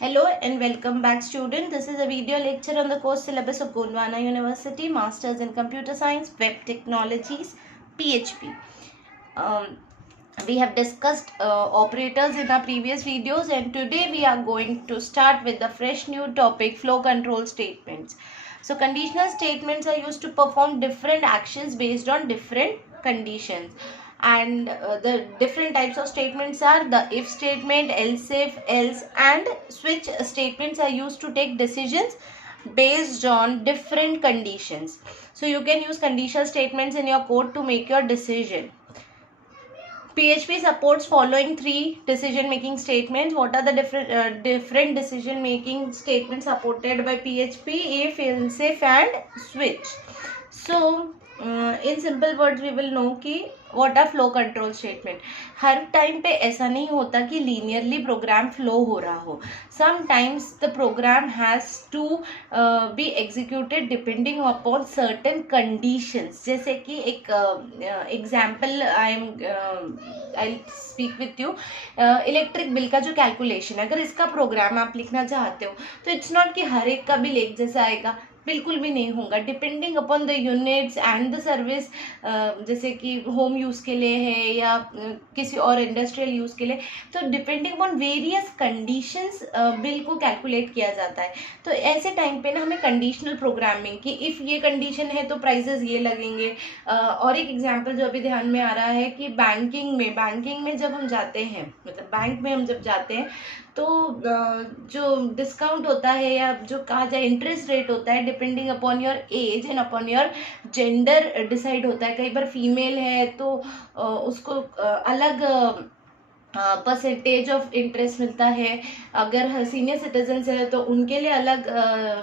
Hello and welcome back, student. This is a video lecture on the course syllabus of Gondwana University, Masters in Computer Science, Web Technologies, PHP. We have discussed operators in our previous videos, and today we are going to start with the fresh new topic, flow control statements. So conditional statements are used to perform different actions based on different conditions. And the different types of statements are the if statement, else if, else, and switch statements are used to take decisions based on different conditions. So you can use conditional statements in your code to make your decision. PHP supports following three decision making statements. What are the different decision making statements supported by PHP? If, else if, and switch. So in simple words we will know कि what are flow control statement. Her time पे ऐसा नहीं होता कि linearly program flow हो रहा हो. Sometimes the program has to be executed depending upon certain conditions. जैसे कि एक example I'll speak with you. Electric bill का जो कैलकुलेशन है, अगर इसका प्रोग्राम आप लिखना चाहते हो तो इट्स नॉट कि हर एक का बिल एक जैसा आएगा, बिल्कुल भी नहीं होगा. Depending upon the units and the service, जैसे कि होम यूज़ के लिए है या किसी और इंडस्ट्रियल यूज़ के लिए, तो depending upon various conditions bill को कैलकुलेट किया जाता है. तो ऐसे टाइम पे ना हमें कंडीशनल प्रोग्रामिंग कि इफ़ ये कंडीशन है तो प्राइजेस ये लगेंगे. और एक एग्जांपल जो अभी ध्यान में आ रहा है कि बैंकिंग में जब हम जाते हैं, मतलब बैंक में हम जब जाते हैं तो जो डिस्काउंट होता है या जो कहा जाए इंटरेस्ट रेट होता है, depending upon your age and upon your gender decide होता है. कई बार फीमेल है तो उसको अलग परसेंटेज ऑफ इंटरेस्ट मिलता है. अगर सीनियर सिटीजन्स है तो उनके लिए अलग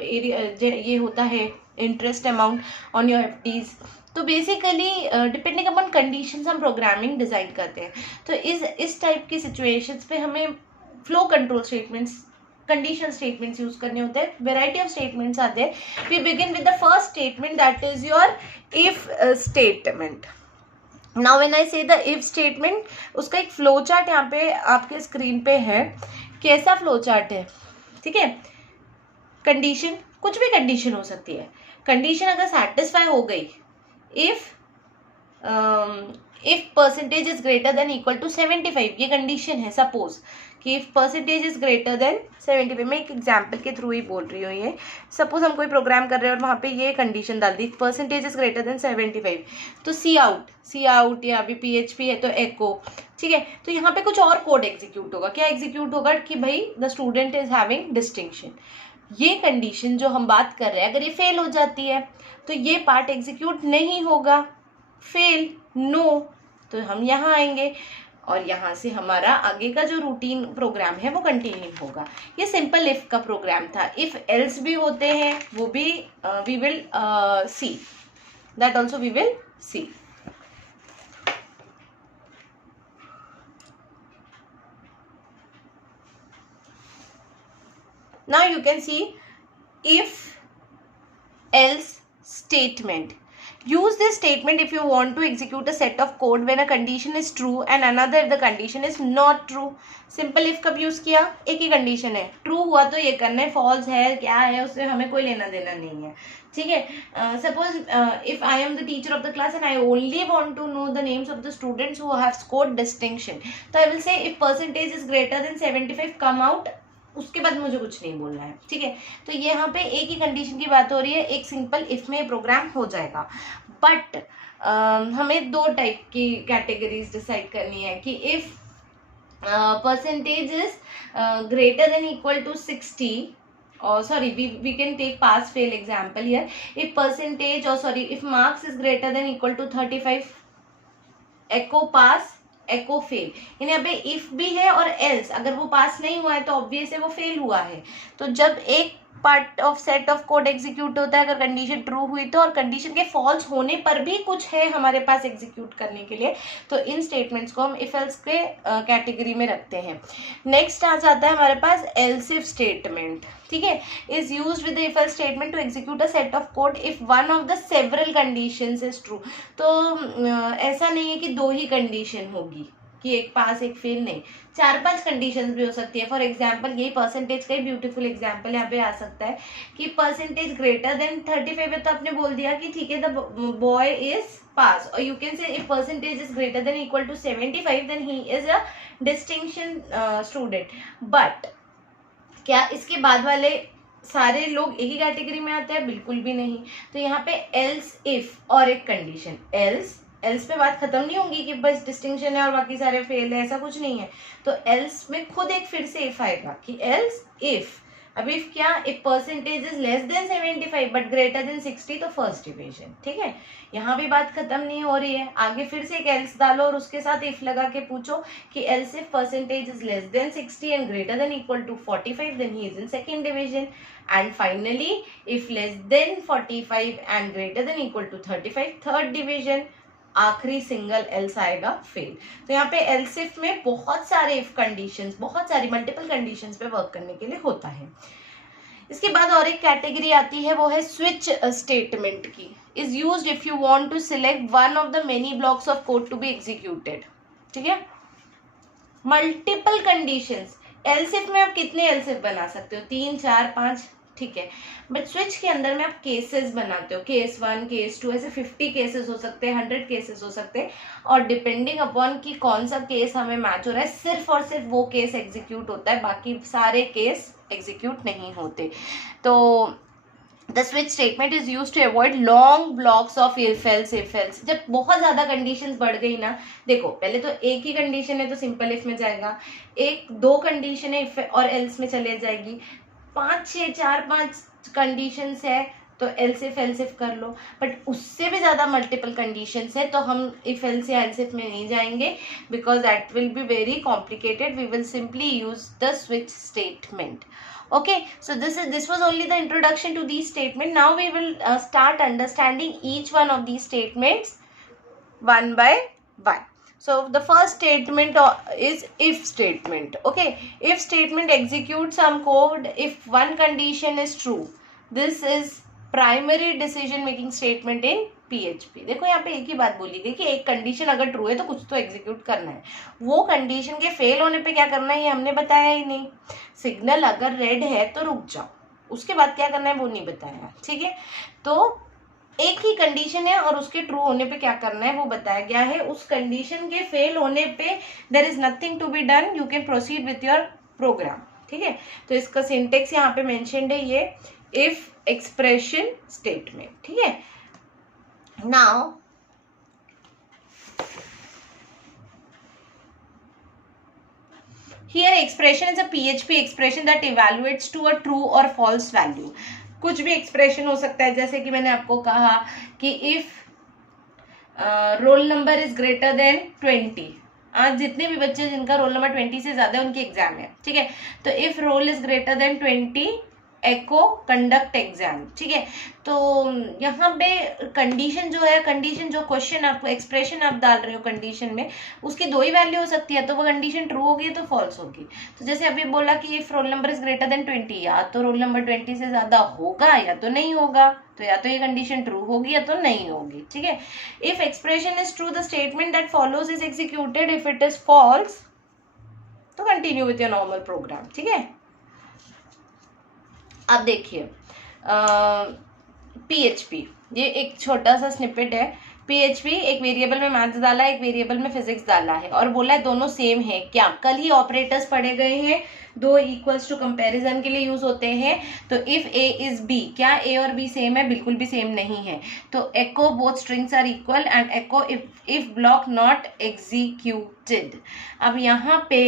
ये होता है interest amount on your FDs. तो बेसिकली डिपेंडिंग अपॉन कंडीशंस हम प्रोग्रामिंग डिज़ाइन करते हैं. तो इस टाइप की सिचुएशंस पे हमें flow control statements, conditional statements use करने होते हैं. वेराइटी ऑफ स्टेटमेंट्स आते हैं. We begin with the first statement, that is your if statement. Now when I say the if statement, उसका एक फ्लो चार्ट यहाँ पे आपके स्क्रीन पे है. कैसा फ्लो चार्ट है? ठीक है, कंडीशन, कुछ भी कंडीशन हो सकती है. कंडीशन अगर सेटिस्फाई हो गई, if percentage is greater than equal to 75, ये कंडीशन है. सपोज कि if percentage is greater than 75, मैं एक एग्जाम्पल के थ्रू ही बोल रही हूँ. ये सपोज हम कोई प्रोग्राम कर रहे हैं और वहाँ पे ये कंडीशन डाल दी, परसेंटेज इज ग्रेटर देन 75, तो सी आउट या अभी PHP है तो एको. ठीक है, तो यहाँ पे कुछ और कोड एग्जीक्यूट होगा. क्या एग्जीक्यूट होगा कि भाई the student is having distinction. ये कंडीशन जो हम बात कर रहे हैं, अगर ये फेल हो जाती है तो ये पार्ट एग्जीक्यूट नहीं होगा. फेल, नो, तो हम यहाँ आएंगे और यहाँ से हमारा आगे का जो रूटीन प्रोग्राम है वो कंटिन्यू होगा. ये सिंपल इफ का प्रोग्राम था. इफ एल्स भी होते हैं वो भी we will see, that also we will see. Now you can see if else statement. Use this statement if you want to execute a set of code when a condition is true and another if the condition is not true. Simple if कब use किया? एक ही condition है, true हुआ तो ये करना है, false है क्या है उससे हमें कोई लेना देना नहीं है. ठीक है, suppose if I am the teacher of the class and I only want to know the names of the students who have scored distinction, तो I will say if percentage is greater than 75 come out. उसके बाद मुझे कुछ नहीं बोलना है. ठीक है, तो ये यहाँ पे एक ही कंडीशन की बात हो रही है, एक सिंपल इफ में प्रोग्राम हो जाएगा. बट हमें दो टाइप की कैटेगरीज डिसाइड करनी है कि if percentage is greater than equal to 60, or sorry, we can take pass fail example here. If percentage, or sorry, if marks is greater than equal to 35, echo pass, echo fail. यानी यहाँ पे if भी है और else, अगर वो पास नहीं हुआ है तो ऑब्वियस है वो फेल हुआ है. तो जब एक part of set of code execute होता है, अगर कंडीशन ट्रू हुई तो, और कंडीशन के फॉल्स होने पर भी कुछ है हमारे पास एग्जीक्यूट करने के लिए, तो इन स्टेटमेंट्स को हम इफ एल्स के कैटेगरी में रखते हैं. नेक्स्ट आ जाता है हमारे पास एल्स इफ स्टेटमेंट. ठीक है, is used with the if else statement to execute a set of code if one of the several conditions is true. तो ऐसा नहीं है कि दो ही कंडीशन होगी. कि एक पास एक फेल नहीं, 4-5 कंडीशंस भी हो सकती है। फॉर एग्जांपल यही परसेंटेज का ही ब्यूटीफुल एग्जांपल यहाँ पे आ सकता है कि परसेंटेज ग्रेटर देन 35 है तो आपने बोल दिया कि ठीक है द बॉय इज पास, और you can say if percentage is greater than equal to 75 then he is a distinction student. But क्या इसके बाद वाले सारे लोग एक ही कैटेगरी में आते हैं? बिल्कुल भी नहीं। तो यहाँ पे एल्स इफ और एक कंडीशन, एल्स पे बात खत्म नहीं होगी कि बस डिस्टिंक्शन है और बाकी सारे फेल है, ऐसा कुछ नहीं है। तो एल्स में खुद एक फिर से इफ आएगा कि एल्स इफ, अब इफ क्या, if percentage is less then 75 but greater than 60 तो फर्स्ट डिवीजन, ठीक है। यहाँ भी बात खत्म नहीं हो रही है, आगे फिर से एक एल्स डालो और उसके साथ इफ लगा के पूछो कि else if percentage is less than 60 and greater than equal to 45 then he is in second division, and finally if less than 45 and greater than equal to 35 third division, आखिरी single else आएगा fail. तो यहाँ पे else if में बहुत सारे if conditions, बहुत सारी मल्टीपल कंडीशंस पे वर्क करने के लिए होता है। इसके बाद और एक कैटेगरी आती है, वो है स्विच स्टेटमेंट की। Is used if you want to select one of the many blocks of code to be executed, ठीक है। मल्टीपल कंडीशंस, एल्स इफ में आप कितने एल्स इफ बना सकते हो? 3, 4, 5, ठीक है। बट स्विच के अंदर में आप केसेस बनाते हो, केस 1, केस 2, ऐसे 50 केसेस हो सकते हैं, 100 केसेस हो सकते हैं, और डिपेंडिंग अपॉन कि कौन सा केस हमें मैच हो रहा है सिर्फ और सिर्फ वो केस एग्जीक्यूट होता है, बाकी सारे केस एग्जीक्यूट नहीं होते। तो the switch statement is use to avoid long blocks of if else. जब बहुत ज्यादा कंडीशंस बढ़ गई ना, देखो पहले तो एक ही कंडीशन है तो सिंपल इफ में जाएगा, 1-2 कंडीशन है इफ और एल्स में चले जाएगी, 5, 6, 4, 5 कंडीशंस है तो एल्स इफ कर लो। बट उससे भी ज़्यादा मल्टीपल कंडीशंस है तो हम इफ एल्स या एल्स इफ में नहीं जाएंगे, because that will be very complicated. We will simply use the switch statement. Okay, so this was only the introduction to these statements. Now we will start understanding each one of these statements one by one. So the first statement is if statement. Okay, if statement executes some code if one condition is true. This is primary decision making statement in PHP. देखो यहाँ पे एक ही बात बोली गई कि एक condition अगर ट्रू है तो कुछ तो एग्जीक्यूट करना है, वो कंडीशन के फेल होने पे क्या करना है ये हमने बताया ही नहीं। सिग्नल अगर रेड है तो रुक जाओ, उसके बाद क्या करना है वो नहीं बताया, ठीक है। तो एक ही कंडीशन है और उसके ट्रू होने पे क्या करना है वो बताया गया है। उस कंडीशन के फेल होने पे there is nothing to be done, you can proceed with your program, ठीक है। तो इसका सिंटेक्स यहाँ पे मेंशन्ड है, ये इफ एक्सप्रेशन स्टेटमेंट, ठीक है। Now here expression is a PHP expression that evaluates to a true or false value. कुछ भी एक्सप्रेशन हो सकता है, जैसे कि मैंने आपको कहा कि if roll number is greater than 20, आज जितने भी बच्चे जिनका रोल नंबर 20 से ज्यादा है उनकी एग्जाम है, ठीक है। तो if roll is greater than 20 echo conduct exam, ठीक है। तो यहाँ पे कंडीशन जो है, कंडीशन जो क्वेश्चन आप एक्सप्रेशन आप डाल रहे हो कंडीशन में, उसकी 2 ही वैल्यू हो सकती है, तो वो कंडीशन ट्रू होगी तो फॉल्स होगी। तो जैसे अभी बोला कि if roll number is greater than 20, या तो रोल नंबर 20 से ज्यादा होगा या तो नहीं होगा, तो या तो ये कंडीशन ट्रू होगी या तो नहीं होगी, ठीक है। If expression is true the statement that follows is executed, if it is false तो continue with your normal program, ठीक है। अब देखिए PHP, ये एक छोटा सा स्निपेट है। PHP एक वेरिएबल में मैथ्स डाला है, एक वेरिएबल में फिजिक्स डाला है और बोला है दोनों सेम है क्या। कल ही ऑपरेटर्स पढ़े गए हैं, 2 इक्वल्स टू कंपैरिजन के लिए यूज होते हैं। तो इफ A इज B, क्या A और B सेम है? बिल्कुल भी सेम नहीं है। तो echo both strings are equal and echo if block not executed. अब यहाँ पे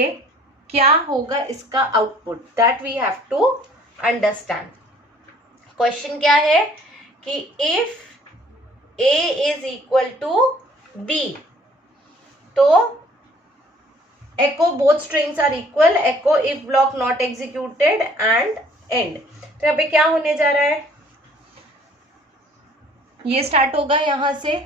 क्या होगा इसका output, that we have to understand. Question क्या है कि if A is equal to B, तो echo both strings are equal, echo if block not executed and and. तो यहाँ पे क्या होने जा रहा है, ये स्टार्ट होगा, यहां से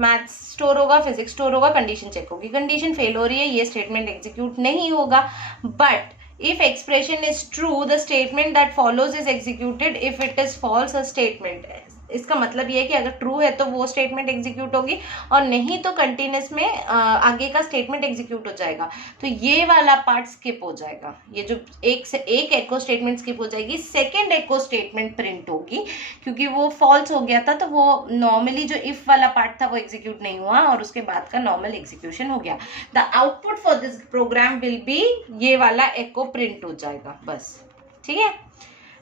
मैथ्स स्टोर होगा, फिजिक्स स्टोर होगा, कंडीशन चेक होगी, कंडीशन फेल हो रही है, ये स्टेटमेंट एग्जीक्यूट नहीं होगा। But if expression is true, the statement that follows is executed. If it is false, a statement इसका मतलब ये है कि अगर ट्रू है तो वो स्टेटमेंट एग्जीक्यूट होगी, और नहीं तो कंटिन्यूस में आगे का स्टेटमेंट एग्जीक्यूट हो जाएगा। तो ये वाला पार्ट स्किप हो जाएगा, ये जो एक से एक एको स्टेटमेंट स्किप हो जाएगी, सेकेंड एको स्टेटमेंट प्रिंट होगी, क्योंकि वो फॉल्स हो गया था, तो वो नॉर्मली जो इफ वाला पार्ट था वो एग्जीक्यूट नहीं हुआ और उसके बाद का नॉर्मल एग्जीक्यूशन हो गया। The output for this program will be ये वाला एको प्रिंट हो जाएगा बस। ठीक है,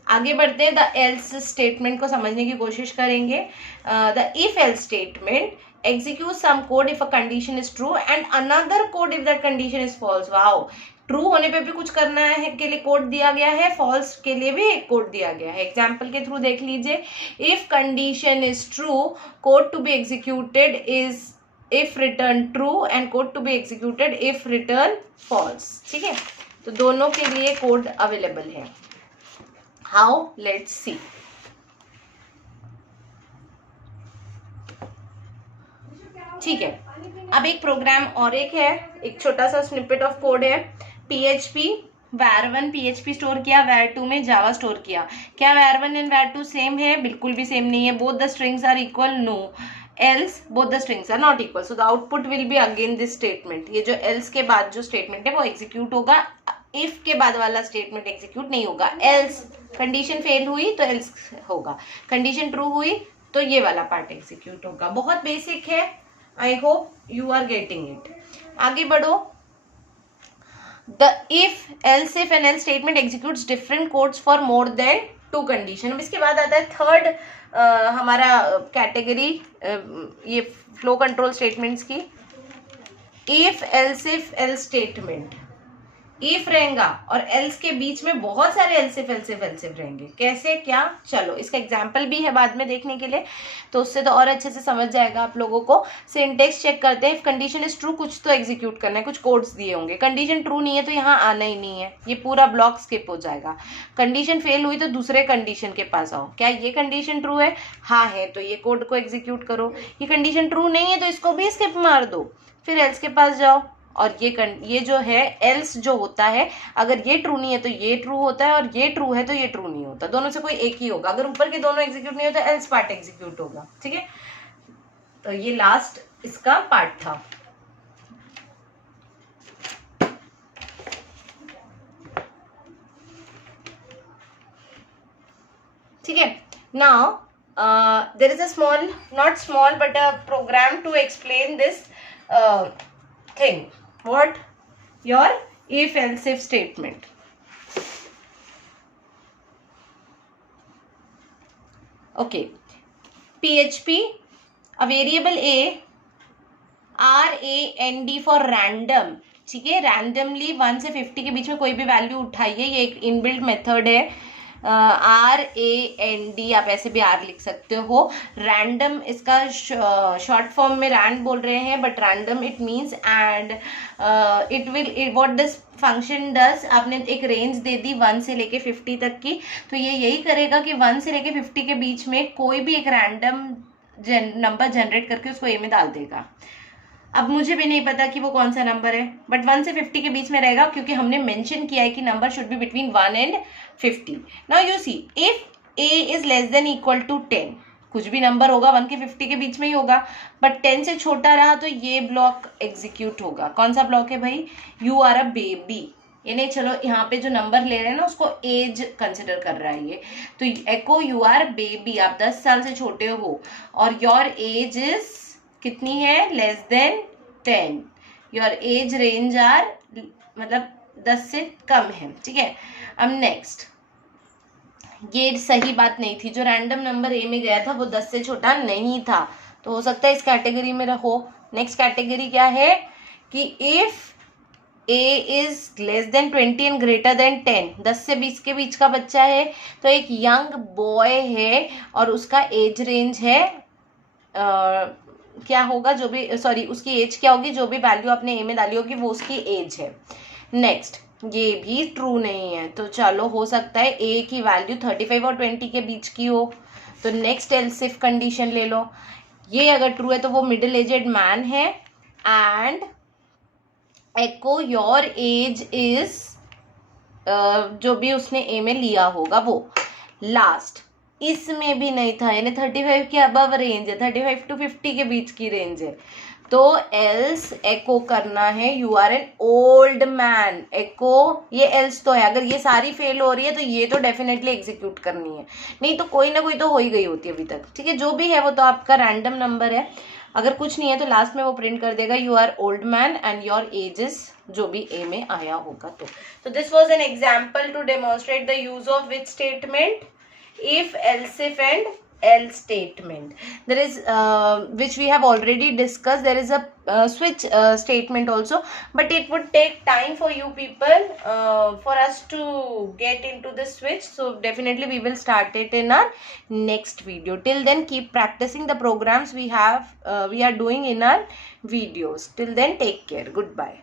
आगे बढ़ते हैं। द एल्स स्टेटमेंट को समझने की कोशिश करेंगे। The if else statement execute some code if a condition is true and another code if that condition is false. Wow, true होने पे भी कुछ करना है के लिए कोड दिया गया है, फॉल्स के लिए भी एक कोड दिया गया है। एग्जाम्पल के थ्रू देख लीजिए। If condition is true, code to be executed is if return true and code to be executed if return false. ठीक है, तो दोनों के लिए कोड अवेलेबल है। How? Let's see. ठीक है, अब एक प्रोग्राम और एक है, एक छोटा सा स्निपेट ऑफ कोड है। PHP var1 PHP स्टोर किया, var2 में जावा स्टोर किया। क्या var1 एंड var2 सेम है? बिल्कुल भी सेम नहीं है। Both the strings are equal? No. Else both the strings are not equal, so the output will be again this statement. ये जो एल्स के बाद जो स्टेटमेंट है वो एग्जीक्यूट होगा, इफ के बाद वाला स्टेटमेंट एग्जीक्यूट नहीं होगा। एल्स कंडीशन फेल हुई तो एल्स होगा, कंडीशन ट्रू हुई तो ये वाला पार्ट एग्जीक्यूट होगा। बहुत बेसिक है, I hope you are getting it. आगे बढ़ो। The if else if and else statement executes different codes for more than 2 condition. अब इसके बाद आता है थर्ड हमारा कैटेगरी ये फ्लो कंट्रोल स्टेटमेंट्स की। इफ एल्स स्टेटमेंट, इफ रहेगा और एल्स के बीच में बहुत सारे एल्सिफ रहेंगे। कैसे, क्या, चलो इसका एग्जाम्पल भी है बाद में देखने के लिए, तो उससे तो और अच्छे से समझ जाएगा आप लोगों को। सिंटेक्स चेक करते हैं। इफ कंडीशन इज ट्रू, कुछ तो एग्जीक्यूट करना है, कुछ कोड्स दिए होंगे। कंडीशन ट्रू नहीं है तो यहाँ आना ही नहीं है, ये पूरा ब्लॉक स्किप हो जाएगा। कंडीशन फेल हुई तो दूसरे कंडीशन के पास आओ। क्या ये कंडीशन ट्रू है? हाँ है, तो ये कोड को एग्जीक्यूट करो। ये कंडीशन ट्रू नहीं है तो इसको भी स्किप मार दो, फिर एल्स के पास जाओ। और ये जो है एल्स जो होता है, अगर ये ट्रू नहीं है तो ये ट्रू होता है, और ये ट्रू है तो ये ट्रू नहीं होता, दोनों से कोई एक ही होगा। अगर ऊपर के दोनों एग्जीक्यूट नहीं होता एल्स पार्ट एग्जीक्यूट होगा। ठीक है, तो ये लास्ट इसका पार्ट था। ठीक है, now there is a small, not small but a program to explain this thing. What? Your if else if statement. Okay, PHP, a variable a, RAND for random। ठीक है, रैंडमली 1 से 50 के बीच में कोई भी वैल्यू उठाइए, ये एक इनबिल्ट मेथड है। RAND, आप ऐसे भी R लिख सकते हो। रैंडम इसका शॉर्ट फॉर्म में रैंड बोल रहे हैं, but random it means and it will what this function does. आपने एक रेंज दे दी 1 से लेके 50 तक की, तो ये यही करेगा कि 1 से लेके 50 के बीच में कोई भी एक रैंडम नंबर जनरेट करके उसको ए में डाल देगा। अब मुझे भी नहीं पता कि वो कौन सा नंबर है, बट 1 से 50 के बीच में रहेगा, क्योंकि हमने मेंशन किया है कि number should be between 1 and 50। Now you see, if a is less than equal to 10, कुछ भी नंबर होगा 1 के 50 के बीच में ही होगा, बट 10 से छोटा रहा तो ये ब्लॉक एग्जीक्यूट होगा। कौन सा ब्लॉक है भाई? यू आर अ बेबी, यानी चलो यहाँ पे जो नंबर ले रहे हैं ना उसको एज कंसिडर कर रहा है ये, तो एको यू आर बेबी, आप 10 साल से छोटे हो और योर एज इज कितनी है? Less than 10। Your age range are मतलब 10 से कम है। ठीक है, अब नेक्स्ट, ये सही बात नहीं थी, जो रैंडम नंबर ए में गया था वो 10 से छोटा नहीं था, तो हो सकता है इस कैटेगरी में रहो। नेक्स्ट कैटेगरी क्या है कि if a is less then 20 and greater then 10, 10 से 20 के बीच का बच्चा है, तो एक यंग बॉय है और उसका एज रेंज है क्या होगा, जो भी सॉरी उसकी एज क्या होगी, जो भी वैल्यू आपने ए में डाली होगी वो उसकी एज है। नेक्स्ट, ये भी ट्रू नहीं है, तो चलो हो सकता है ए की वैल्यू 35 और 20 के बीच की हो, तो नेक्स्ट एल्स इफ कंडीशन ले लो। ये अगर ट्रू है तो वो मिडिल एजेड मैन है and echo your age is जो भी उसने ए में लिया होगा वो। लास्ट, इसमें भी नहीं था, यानी 35 के अबव रेंज है, 35 to 50 के बीच की रेंज है। तो एल्स एको करना है you are an old man, echo ये एल्स तो है, अगर ये सारी फेल हो रही है तो ये तो डेफिनेटली एग्जीक्यूट करनी है, नहीं तो कोई ना कोई तो हो ही गई होती है अभी तक, ठीक है। जो भी है वो तो आपका रैंडम नंबर है, अगर कुछ नहीं है तो लास्ट में वो प्रिंट कर देगा you are old man and your ages, जो भी ए में आया होगा। तो this was an example to demonstrate the use of which statement, if, else if and else statement. There is which we have already discussed, there is a switch statement also, but it would take time for you people for us to get into the switch, so definitely we will start it in our next video. Till then keep practicing the programs we are doing in our videos. Till then take care, goodbye.